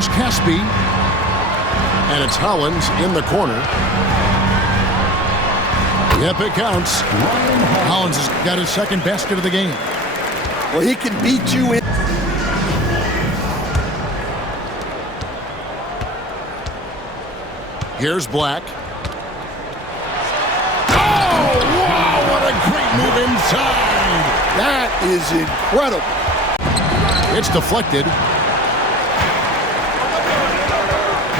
Here's Caspi. And it's Hollins in the corner. Yep, it counts. Hollins has got his second basket of the game. Well, he can beat you in. Here's Black. Oh, wow, what a great move inside. That is incredible. It's deflected.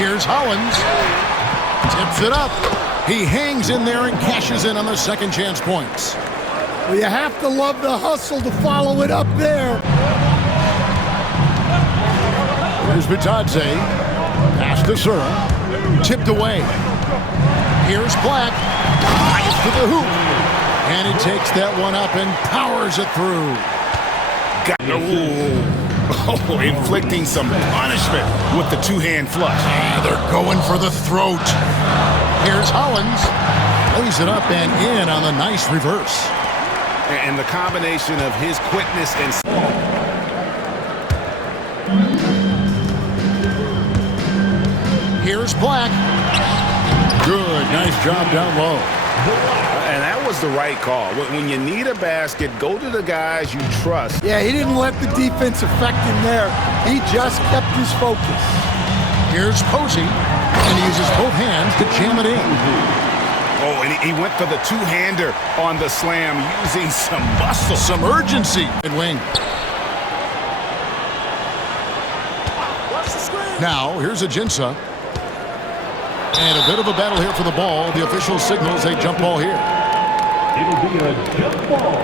Here's Hollins. Tips it up. He hangs in there and cashes in on the second chance points. Well, you have to love the hustle to follow it up there. Here's Bitadze. Pass to Sura. Tipped away. Here's Black. Eyes to the hoop. And he takes that one up and powers it through. Oh, inflicting some punishment with the two-hand flush. Yeah, they're going for the throat. Here's Hollins. Lays it up and in on the nice reverse. And the combination of his quickness and... Here's Black. Good, nice job down low. And that was the right call. When you need a basket, go to the guys you trust. Yeah, he didn't let the defense affect him there. He just kept his focus. Here's Posey, and he uses both hands to jam it in. Oh, and he went for the two-hander on the slam, using some muscle. Some urgency. And wing. Now, here's Ajinça. And a bit of a battle here for the ball. The official signals a jump ball here. It'll be a jump ball.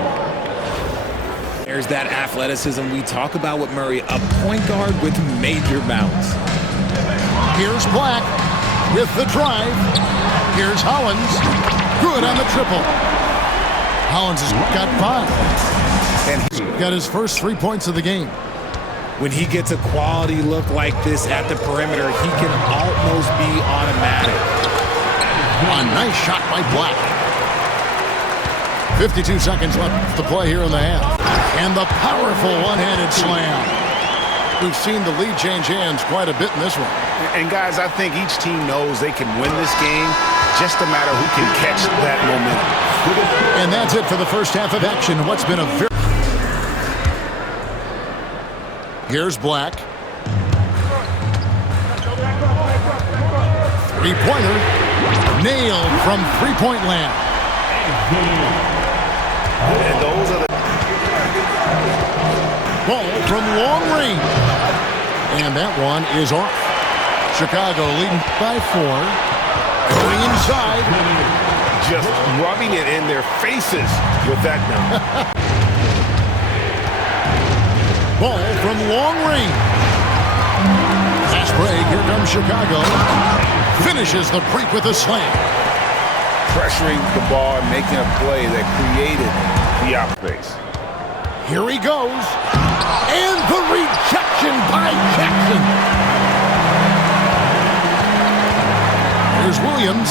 There's that athleticism we talk about with Murray, a point guard with major bounce. Here's Black with the drive. Here's Hollins. Good on the triple. Hollins has got 5. And he's got his first 3 points of the game. When he gets a quality look like this at the perimeter, he can almost be automatic. A nice shot by Black. 52 seconds left to play here in the half. And the powerful one-handed slam. We've seen the lead change hands quite a bit in this one. And guys, I think each team knows they can win this game. Just a matter who can catch that momentum. And that's it for the first half of action. What's been a very... Here's Black. Three-pointer. Nailed from three-point land. And those are the... Ball from long range. And that one is off. Chicago leading by 4. Going inside. Just rubbing it in their faces with that number. Ball from long range. Fast break. Here comes Chicago. Finishes the break with a slam. Pressuring the ball and making a play that created the outpace. Here he goes. And the rejection by Jackson. Here's Williams.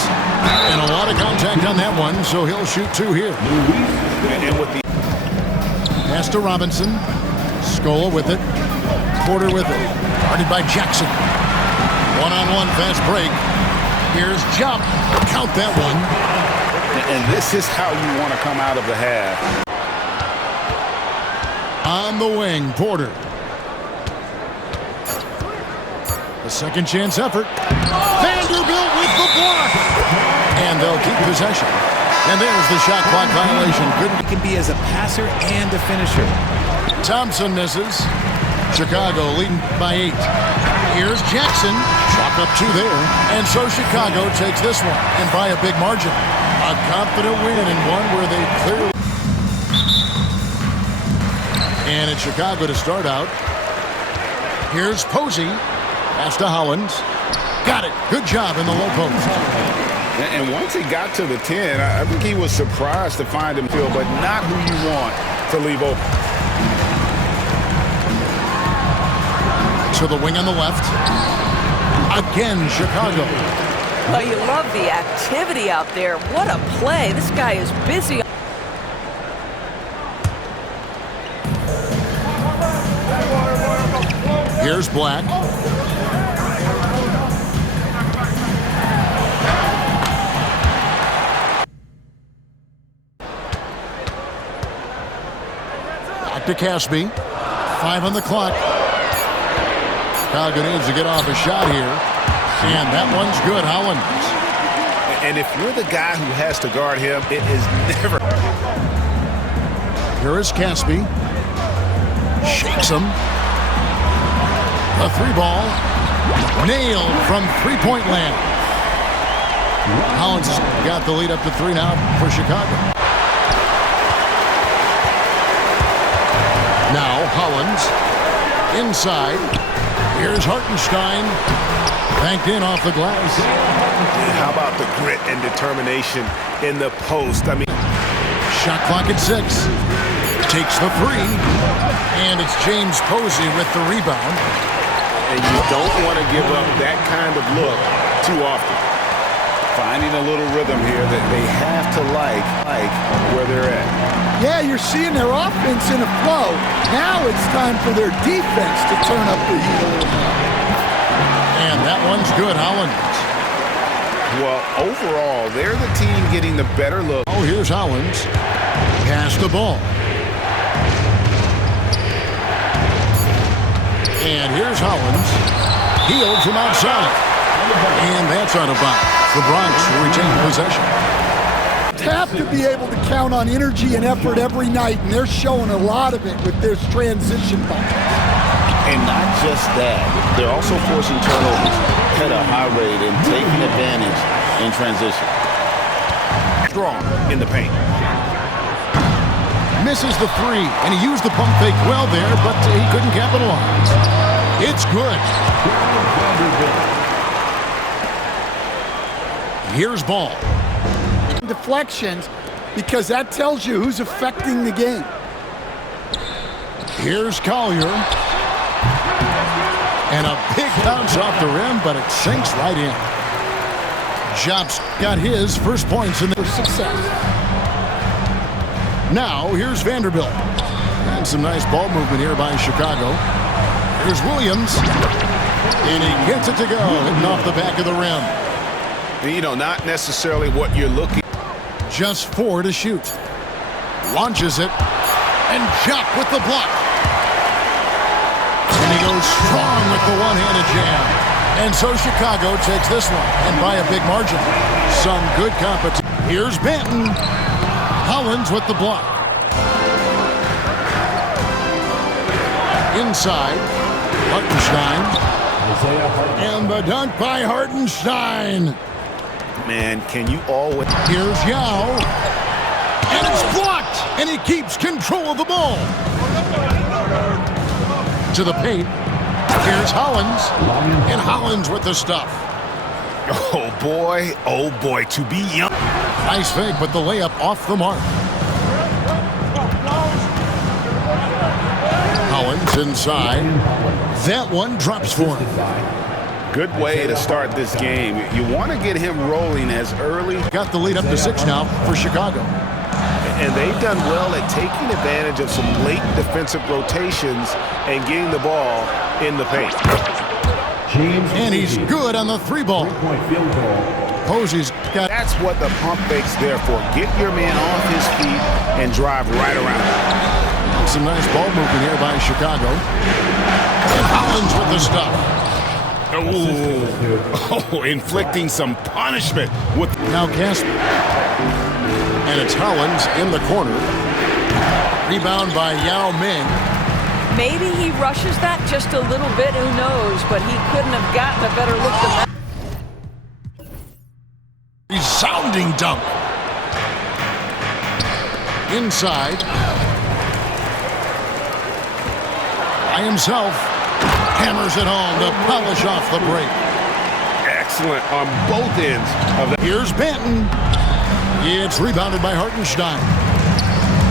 And a lot of contact on that one, so he'll shoot 2 here. And with the... Pass to Robinson. Scola with it. Porter with it. Guarded by Jackson. One-on-one fast break. Here's jump. Count that one. And this is how you want to come out of the half. On the wing, Porter. A second chance effort. Vanderbilt with the block. And they'll keep possession. And there's the shot clock violation. He can be as a passer and a finisher. Thompson misses. Chicago leading by 8. Here's Jackson. Chalk up 2 there. And so Chicago takes this one. And by a big margin. A confident win and one where they clearly... And it's Chicago to start out. Here's Posey. Pass to Hollins. Got it. Good job in the low post. And once he got to the 10, I think he was surprised to find him field, but not who you want to leave open. To the wing on the left. Again, Chicago. Oh, you love the activity out there. What a play. This guy is busy. Here's Black. Back to Caspi. 5 on the clock. Chicago needs to get off a shot here. And that one's good. Hollins. And if you're the guy who has to guard him, it is never. Here is Caspi. Shakes him. A 3-ball. Nailed from three-point land. Hollins has got the lead up to 3 now for Chicago. Now Hollins inside. Here's Hartenstein. Banked in off the glass. How about the grit and determination in the post? I mean, shot clock at 6. Takes the 3. And it's James Posey with the rebound. And you don't want to give up that kind of look too often. Finding a little rhythm here that they have to like where they're at. Yeah, you're seeing their offense in a flow. Now it's time for their defense to turn up the heat a little more. And that one's good, Hollins. Well, overall, they're the team getting the better look. Oh, here's Hollins. Pass the ball. And here's Hollins. Healed from outside. And that's out of bounds. The Bronx retain possession. Have to be able to count on energy and effort every night, and they're showing a lot of it with this transition buckets. And not just that, they're also forcing turnovers at a high rate and taking advantage in transition. Strong in the paint. Misses the 3, and he used the pump fake well there, but he couldn't capitalize. It's good. Here's Ball. Deflections, because that tells you who's affecting the game. Here's Collier. And a big bounce off the rim, but it sinks right in. Jobs got his first points in their success. Now, here's Vanderbilt. And some nice ball movement here by Chicago. Here's Williams. And he gets it to go, hitting off the back of the rim. You know, not necessarily what you're looking. Just 4 to shoot. Launches it. And Jock with the block. And he goes strong with the one-handed jam. And so Chicago takes this one, and by a big margin. Some good competition. Here's Banton. Hollins with the block. Inside. Hartenstein. And the dunk by Hartenstein. Man, can you always... Here's Yao. And it's blocked. And he keeps control of the ball. To the paint. Here's Hollins. And Hollins with the stuff. Oh, boy, to be young. Nice fake, but the layup off the mark. Hollins inside. That one drops for him. Good way to start this game. You want to get him rolling as early. Got the lead up to 6 now for Chicago. And they've done well at taking advantage of some late defensive rotations and getting the ball in the paint. And he's good on the 3-ball. Posey's got... That's what the pump fake's there for. Get your man off his feet and drive right around. Some nice ball movement here by Chicago. And Hollins with the stuff. Oh, inflicting some punishment with... Now Casper. And it's Hollins in the corner. Rebound by Yao Ming. Maybe he rushes that just a little bit, who knows, but he couldn't have gotten a better look than that. Resounding dunk. Inside. By himself. Hammers it home to polish off the break. Excellent on both ends of the... Here's Banton. It's rebounded by Hartenstein.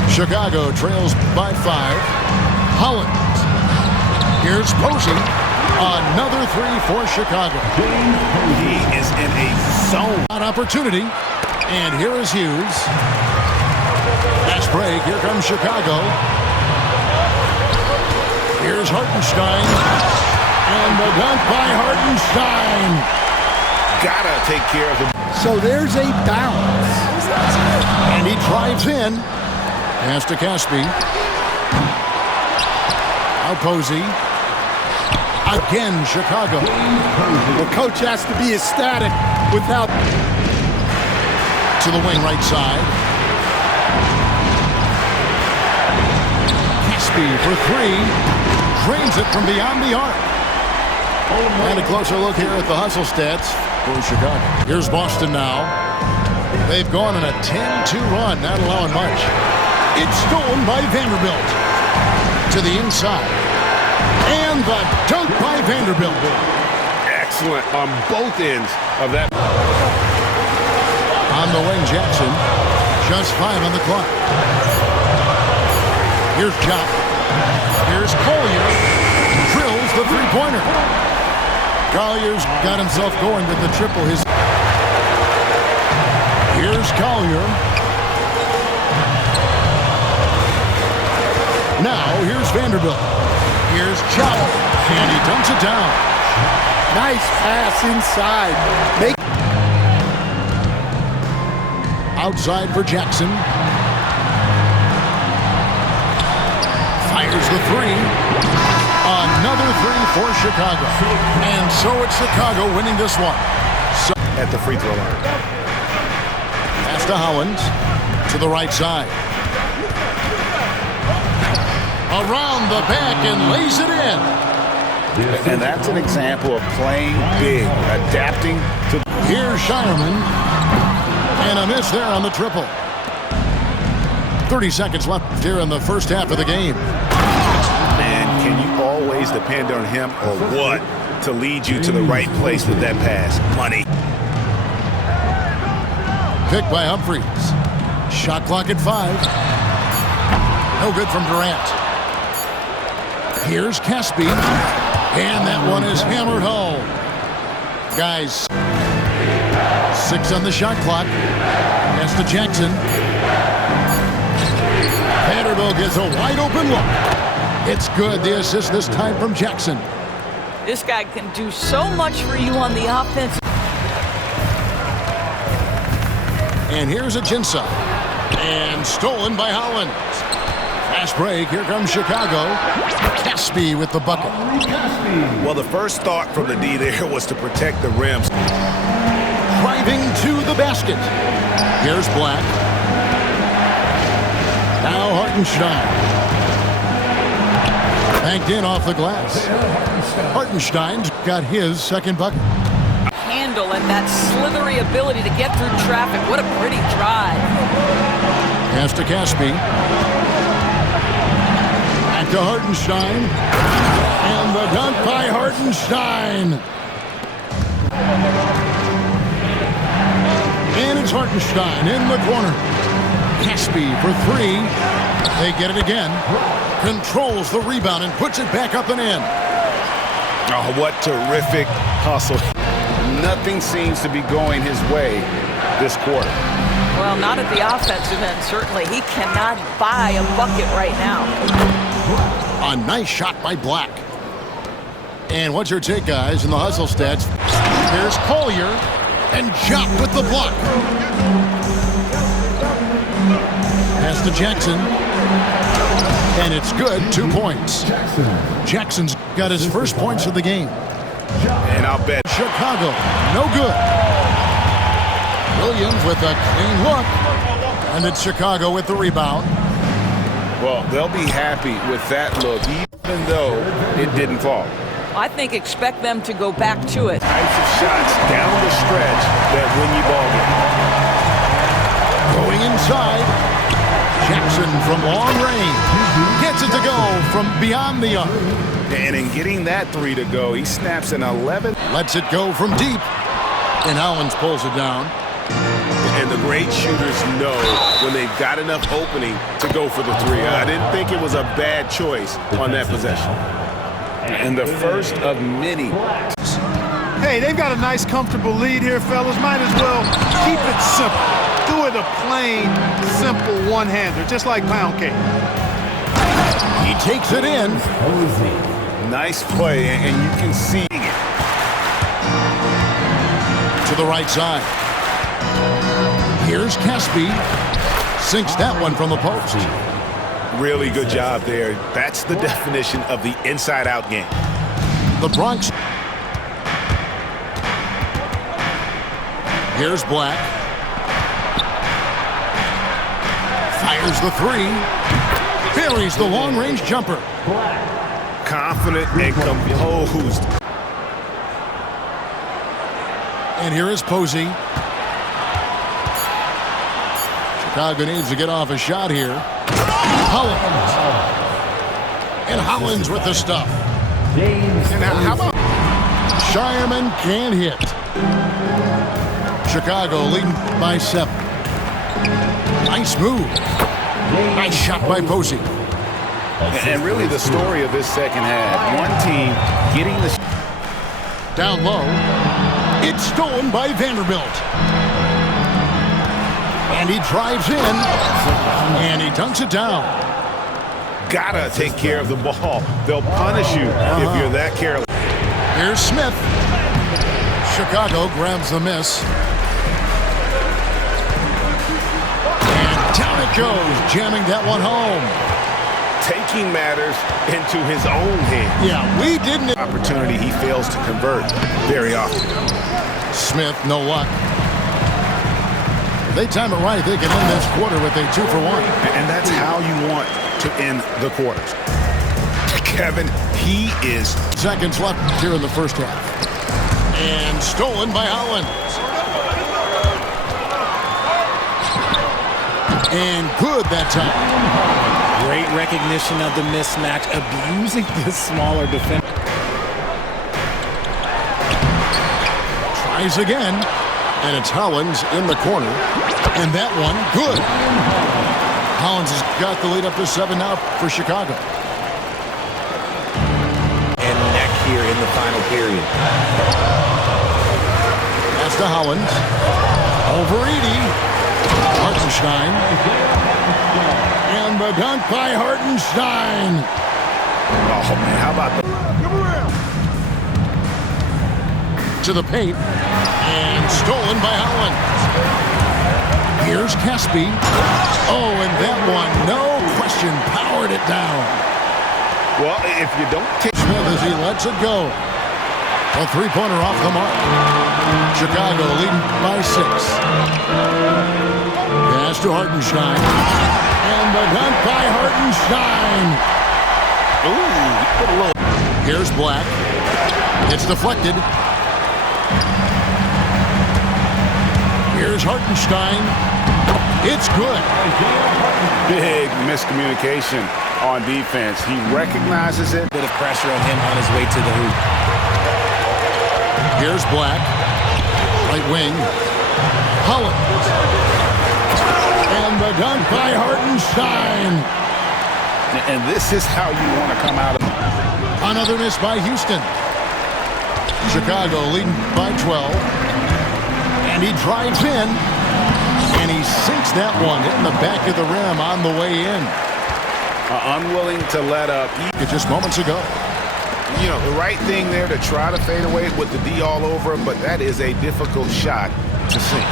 Chicago trails by 5. Hollins. Here's Posey. Another 3 for Chicago. He is in a zone. An opportunity. And here is Hughes. Fast break. Here comes Chicago. Here's Hartenstein. And the dunk by Hartenstein. Gotta take care of the... So there's a bounce. And he drives in. Pass to Caspi. Now Posey. Again, Chicago. The coach has to be ecstatic without... To the wing right side. Caspi for three. Drains it from beyond the arc. And a closer look here at the hustle stats for Chicago. Here's Boston now. They've gone on a 10-2 run, not allowing much. It's stolen by Vanderbilt. To the inside. And the dunk by Vanderbilt. Excellent on both ends of that. On the wing, Jackson. Just 5 on the clock. Here's Jock. Here's Collier. Drills the three-pointer. Collier's got himself going with the triple. Here's Collier. Now, here's Vanderbilt. Here's Chop. And he dumps it down. Nice pass inside. Outside for Jackson. Fires the three. Another three for Chicago. And so it's Chicago winning this one. So At the free throw line. pass to Howland. To the right side. Around the back and lays it in. And that's an example of playing big, adapting to... Here's Shireman. And a miss there on the triple. 30 seconds left here in the first half of the game. Man, can you always depend on him or what to lead you to the right place with that pass? Money. Picked by Humphries. Shot clock at 5. No good from Durant. Here's Caspi. And that one is hammered home. Guys, 6 on the shot clock. Pass to Jackson. Vanderbilt gets a wide open look. It's good. The assist this time from Jackson. This guy can do so much for you on the offense. And here's a Jinsa. And stolen by Howland. Fast break. Here comes Chicago. Caspi with the bucket. Well, the first thought from the D there was to protect the rims. Driving to the basket. Here's Black. Now Hartenstein. Banked in off the glass. Hartenstein's got his second bucket. Handle and that slithery ability to get through traffic. What a pretty drive. Pass to Caspi. Back to Hartenstein. And the dunk by Hartenstein. And it's Hartenstein in the corner. Caspi for 3. They get it again. Controls the rebound and puts it back up and in. Oh, what terrific hustle. Nothing seems to be going his way this quarter. Well, not at the offensive end, certainly. He cannot buy a bucket right now. A nice shot by Black. And what's your take, guys, in the hustle stats? Here's Collier and Jock with the block. Pass to Jackson. And it's good, 2 points. Jackson's got his first points of the game. And I'll bet Chicago, no good. Williams with a clean look. And it's Chicago with the rebound. well, they'll be happy with that look, even though it didn't fall. I think expect them to go back to it. Types of shots down the stretch that win you ball game. Going inside. Jackson from long range. Gets it to go from beyond the arc. And in getting that three to go, he snaps an 11. Lets it go from deep. And Howland pulls it down. And the great shooters know when they've got enough opening to go for the three. I didn't think it was a bad choice on that possession. And the first of many. Hey, they've got a nice, comfortable lead here, fellas. Might as well keep it simple. Do it a plain, simple one-hander, just like pound cake. He takes it in. Nice play, and you can see it. To the right side. Here's Caspi. Sinks that one from the post. Really good job there. That's the definition of the inside-out game. The Bronx. Here's Black. Fires the three. Buries the long-range jumper. Confident and composed. And here is Posey. Chicago needs to get off a shot here. Hollins. And Hollins with the stuff. And how about Shireman can't hit. Chicago leading by 7. Nice move. Nice shot by Posey. And really the story of this second half, one team getting the... Down low. It's stolen by Vanderbilt. And he drives in. And he dunks it down. Gotta take care of the ball. They'll punish you if you're that careless. Here's Smith. Chicago grabs the miss. And down it goes, jamming that one home. Taking matters into his own hands. Yeah, we didn't. Opportunity he fails to convert very often. Smith, no luck. If they time it right, they can end this quarter with a 2-for-1. And that's how you want to end the quarters. Kevin, he is... Seconds left here in the first half. And stolen by Hollins. And good that time. Great recognition of the mismatch, abusing the smaller defender. Tries again. And it's Hollins in the corner. And that one, good. Hollins has got the lead up to 7 now for Chicago. And neck here in the final period. That's to Hollins. Over 80. Hartenstein. And the dunk by Hartenstein. Oh, man, how about the... To the paint. And stolen by Hollins. Here's Caspi. Oh, and that one, no question, powered it down. Well, if you don't take... Smith as he lets it go. A three-pointer off the mark. Chicago leading by 6. Pass to Hartenstein. And the dunk by Hartenstein. Ooh, put a little... Here's Black. It's deflected. Here's Hartenstein. It's good. Big miscommunication on defense. He recognizes it. Bit of pressure on him on his way to the hoop. Here's Black. Right wing. Hollins. And the dunk by Hartenstein. And this is how you want to come out of... Another miss by Houston. Chicago leading by 12. And he drives in. And he sinks that one, hitting the back of the rim on the way in. Unwilling to let up. Just moments ago. You know, the right thing there to try to fade away with the D all over him, but that is a difficult shot to sink.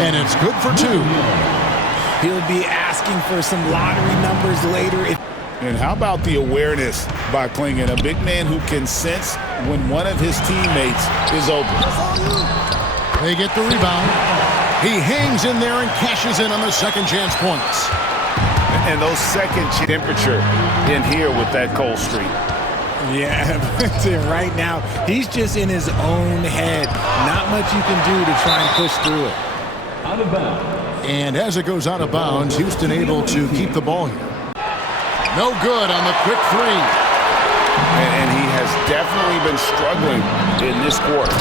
And it's good for 2. He'll be asking for some lottery numbers later. And how about the awareness by Klingon, a big man who can sense when one of his teammates is open. They get the rebound. He hangs in there and cashes in on the second chance points. And those second temperature in here with that cold streak. Yeah, right now, he's just in his own head. Not much you can do to try and push through it. Out of bounds. And as it goes out of bounds, Houston able to keep the ball here. No good on the quick 3. And he has definitely been struggling in this quarter.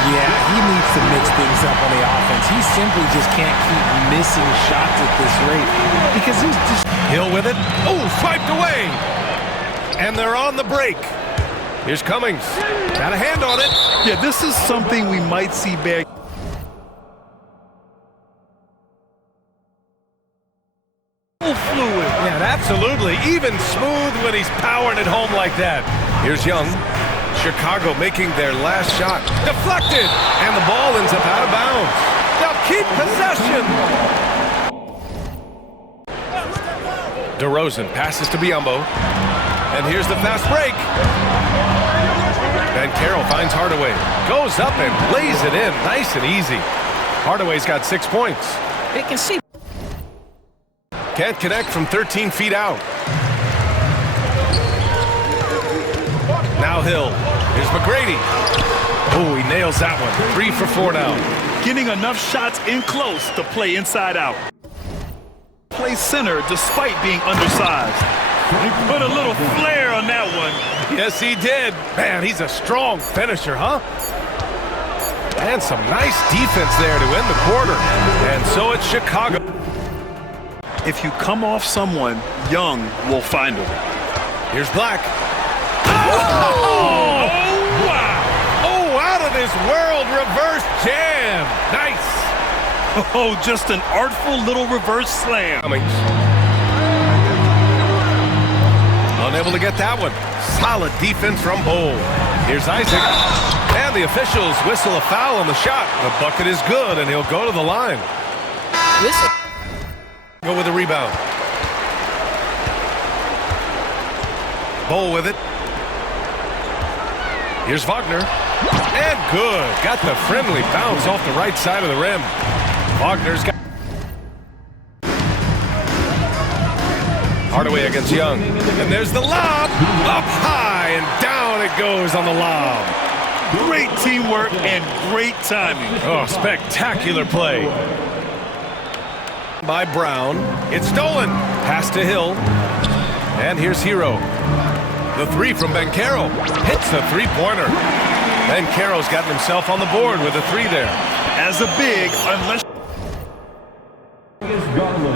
Yeah, he needs to mix things up on the offense. He simply just can't keep missing shots at this rate because he's just... Hill with it. Oh, swiped away. And they're on the break. Here's Cummings. Got a hand on it. Yeah, this is something we might see back. Fluid. Yeah, absolutely. Even smooth when he's powering it home like that. Here's Young. Chicago making their last shot. Deflected. And the ball ends up out of bounds. They'll keep possession. DeRozan passes to Biyombo. And here's the fast break. And Carroll finds Hardaway. Goes up and lays it in. Nice and easy. Hardaway's got 6 points. You can see. Can't connect from 13 feet out. Now Hill. Here's McGrady. Oh, he nails that one. 3 for 4 now. Getting enough shots in close to play inside out. Play center despite being undersized. He put a little flair on that one. Yes, he did. Man, he's a strong finisher, huh? And some nice defense there to end the quarter. And so it's Chicago. If you come off someone, Young will find him. Here's Black. Oh, wow. Oh, out of this world reverse jam. Nice. Oh, just an artful little reverse slam. Unable to get that one. Solid defense from Bowl. Here's Isaac. And the officials whistle a foul on the shot. The bucket is good, and he'll go to the line. Go with the rebound. Bowl with it. Here's Wagner. And good. Got the friendly bounce off the right side of the rim. Wagner's got... Hardaway against Young. And there's the lob. Up high and down it goes on the lob. Great teamwork and great timing. Oh, spectacular play. By Brown. It's stolen. Pass to Hill. And here's Hero. The 3 from Banchero. Hits the three-pointer. Banchero's gotten himself on the board with a 3 there. As a big, unless...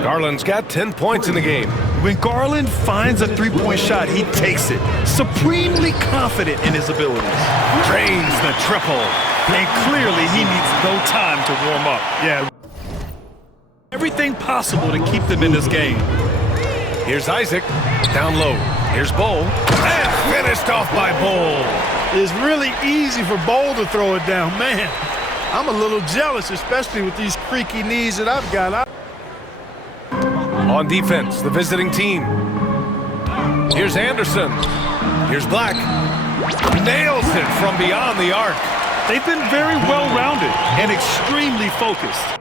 Garland's got 10 points in the game. When Garland finds a three-point shot, he takes it. Supremely confident in his abilities. Drains the triple. And clearly he needs no time to warm up. Yeah. Everything possible to keep them in this game. Here's Isaac. Down low. Here's Bowl. And finished off by Bowl. It's really easy for Bowl to throw it down. Man, I'm a little jealous, especially with these creaky knees that I've got. On defense, the visiting team. Here's Anderson. Here's Black. Nails it from beyond the arc. They've been very well-rounded and extremely focused.